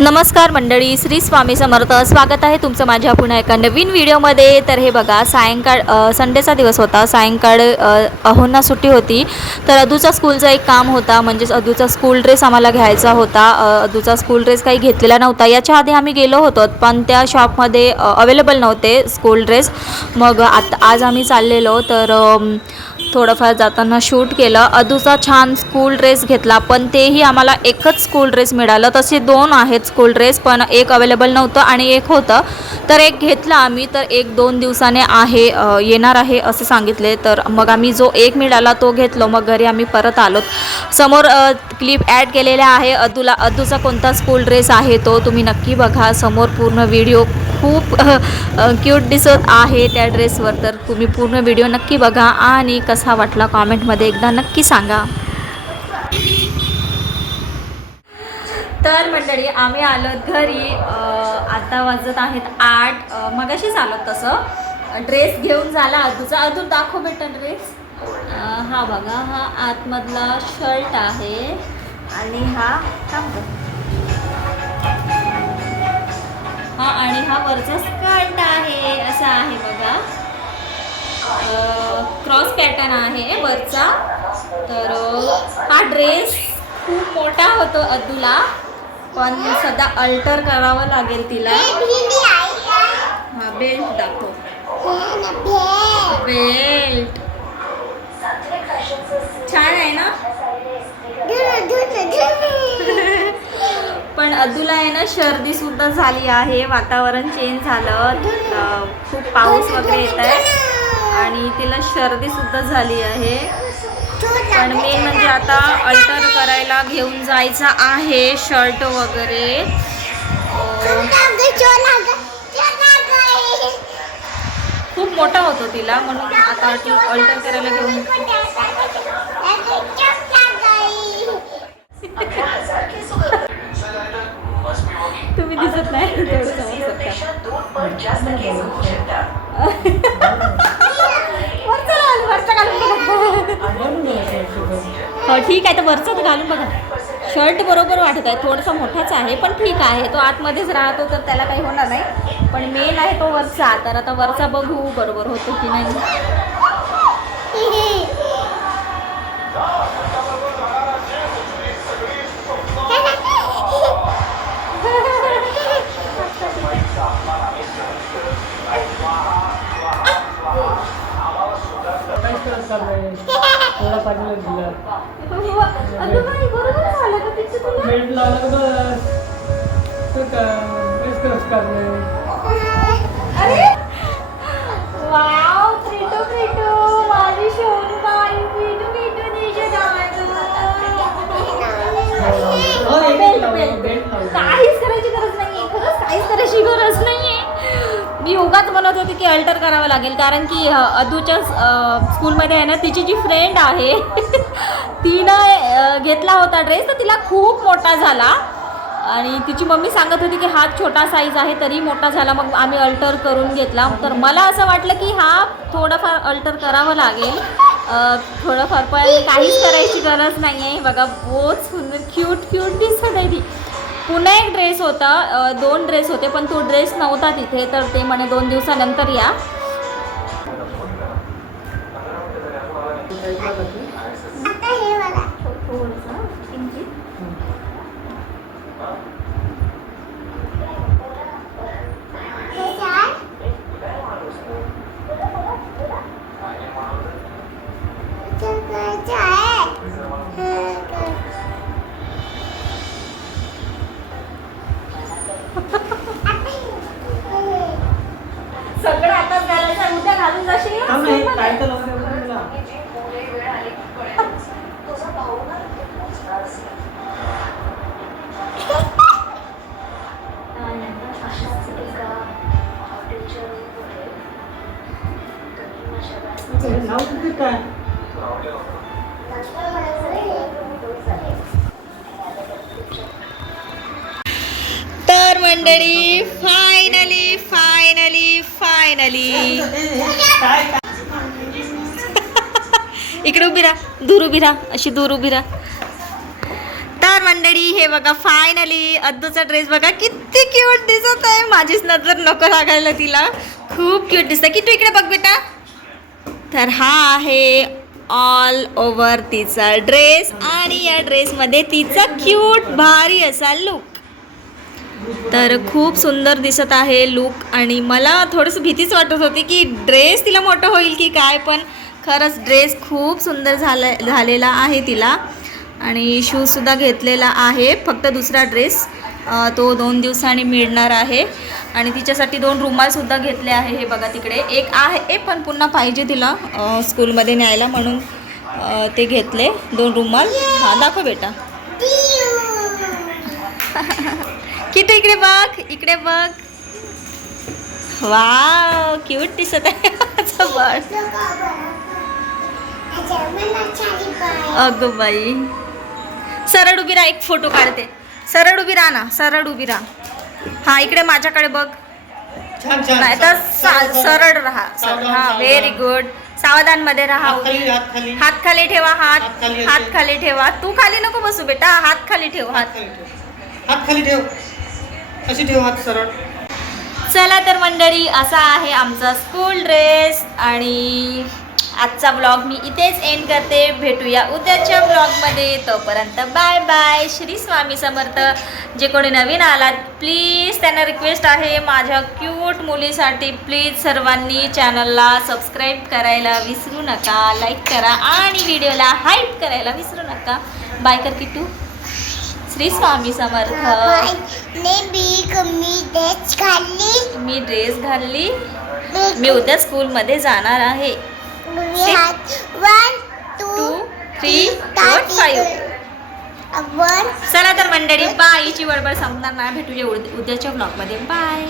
नमस्कार मंडळी, श्री स्वामी समर्थ. स्वागत आहे तुमचं माझ्या पुन्हा एका नवीन व्हिडिओमध्ये. तर हे बघा, सायंकाळ संडेचा दिवस होता. सायंकाळ अहोंना सुट्टी होती. तर अदूचा स्कूलचा एक काम होता, म्हणजेच अदूचा स्कूल ड्रेस आम्हाला घ्यायचा होता. अदूचा स्कूल ड्रेस काही घेतलेला नव्हता. याच्या आधी आम्ही गेलो होतो, पण त्या शॉपमध्ये अवेलेबल नव्हते स्कूल ड्रेस. मग आज आम्ही चाललेलो, तर थोडंफार जाताना शूट केलं. अदूचा छान स्कूल ड्रेस घेतला, पण तेही आम्हाला एकच स्कूल ड्रेस मिळालं. तसे दोन आहेत स्कूल ड्रेस, पण एक अवेलेबल नव्हतं आणि एक होतं. तर एक घेतला आम्ही, तर एक 2 दिवसाने येणार आहे असे सांगितले. तर मग आम्ही जो एक मिळाला तो घेतलो. मग घरी आम्ही परत आलो. समोर क्लिप ॲड केलेल्या आहे अदूचा कोणता स्कूल ड्रेस आहे तो तुम्ही नक्की बघा. समोर पूर्ण व्हिडिओ खूप क्यूट दिसत आहे त्या ड्रेसवर. तर तुम्ही पूर्ण व्हिडिओ नक्की बघा आणि कसा वाटला कॉमेंटमध्ये एकदा नक्की सांगा. तर मंडळी, आम्ही आलो घरी. आता वाजत आहेत 8. मगाशीच आलो. तसं ड्रेस घेऊन झाला अदूचा. अदू दाखव बेटा ड्रेस. हा बघा, हा आतमधला शर्ट आहे आणि हा आणि हा वरचा स्कर्ट आहे. असा आहे बघा, क्रॉस पॅटर्न आहे वरचा. तर हा ड्रेस खूप मोठा होतो अदूला, पण सध्या अल्टर करावं लागेल तिला. हा बेल्ट दाखव. बेल्ट छान आहे ना. पण अदूला आहे ना, सर्दी सुद्धा झाली आहे. वातावरण चेंज झालं, खूप पाऊस वगैरे येत आहे आणि तिला सर्दी सुद्धा झाली आहे. पण मेन म्हणजे आता अल्टर करायला घेऊन जायचं आहे शर्ट वगैरे. खूप मोठा होतो तिला, म्हणून आता अल्टर करायला घेऊन. तुम्ही दिसत नाही हो ठीक आहे. तर वरचं तर घालून बघा. शर्ट बरोबर वाटत आहे, थोडासा मोठाच आहे पण ठीक आहे. तो आतमध्येच राहतो तर त्याला काही होणार नाही. पण मेन आहे तो वरचा. तर आता वरचा बघू बरोबर होतो की नाही. काहीच करायची गरज नाहीये, खरंच काहीच करायची गरज नाहीये. मी उगाच म्हणत होती की अल्टर करावं लागेल, कारण की अदूच्या स्कूलमध्ये आहे ना, तिची जी फ्रेंड आहे तिनं घेतला होता ड्रेस, तर तिला खूप मोठा झाला आणि तिची मम्मी सांगत होती की हा छोटा साईज आहे तरी मोठा झाला. मग आम्ही अल्टर करून घेतला. तर मला असं वाटलं की हा थोडंफार अल्टर करावं लागेल, थोडंफार, पण काहीच करायची गरज नाही आहे. बघा, बहुत सुंदर क्यूट दिसत आहे ती. पुन्हा एक ड्रेस होता, 2 ड्रेस होते, पण तो ड्रेस नव्हता तिथे. तर ते म्हणे 2 दिवसानंतर या. सगळं आताच घालायचं, उद्या घालून जाशील. तर मंडळी, फायनली इकडे उभी राहा, दूर उभी राहा, अशी दूर उभी राहा. तर मंडळी हे बघा फायनली अद्दूचा ड्रेस बघा किती क्यूट दिसत आहे. माझीच नजर नको लागायला तिला. खूप क्यूट दिसत. किट्टू इकडे बघ बेटा. तर हा आहे ऑल ओव्हर तिचा ड्रेस आणि या ड्रेसमध्ये तिचा क्यूट भारी असा लुक. तर खूप सुंदर दिसत आहे लुक. आणि मला थोडंसं भीतीच वाटत होती की ड्रेस तिला मोठं होईल की काय, पण खरंच ड्रेस खूप सुंदर झालेला आहे तिला. आणि शूजसुद्धा घेतलेला आहे. फक्त दुसरा ड्रेस तो 2 दिवसांनी मिळणार आहे. आणि तिच्यासाठी 2 रुमालसुद्धा घेतले आहे. हे बघा तिकडे एक आहे पण पुन्हा पाहिजे तिला स्कूलमध्ये न्यायला म्हणून ते घेतले 2 रुमाल. हां दाखव बेटा. किती इकडे बघ, इकडे बघ. वाव क्यूट दिसत आहे. अगं बाई सरळ उभी राहा, एक फोटो काढते. सरळ उभी राहा ना, सरळ उभी राहा. हा इकडे माझ्याकडे बघ. नाही तर सरळ राहा. हा व्हेरी गुड. सावधान मध्ये राहा. हात खाली ठेवा. हात खाली ठेवा. तू खाली नको बसू बेटा. हात खाली ठेव. हात खाली ठेव. अशी ठेव हात सरळ. चला तर मंडळी असा आहे आमचा स्कूल ड्रेस. आणि आजचा ब्लॉग मी इथेच एंड करते. भेटूया उद्याच्या ब्लॉगमध्ये. तोपर्यंत बाय बाय. श्री स्वामी समर्थ. जे कोणी नवीन आलात प्लीज त्यांना रिक्वेस्ट आहे माझ्या क्यूट मुलीसाठी प्लीज सर्वांनी चॅनलला सबस्क्राईब करायला विसरू नका. लाईक करा आणि व्हिडिओला हाईप करायला विसरू नका. बाय कर किट्टू. श्री स्वामी समर्थ. मी ड्रेस घालली. मी उद्या स्कूलमध्ये जाणार आहे. 1 2 3 4 5. चला तर मंडळी बायची बडबड संपणार नाही. भेटूया उद्याच्या ब्लॉगमध्ये. बाय.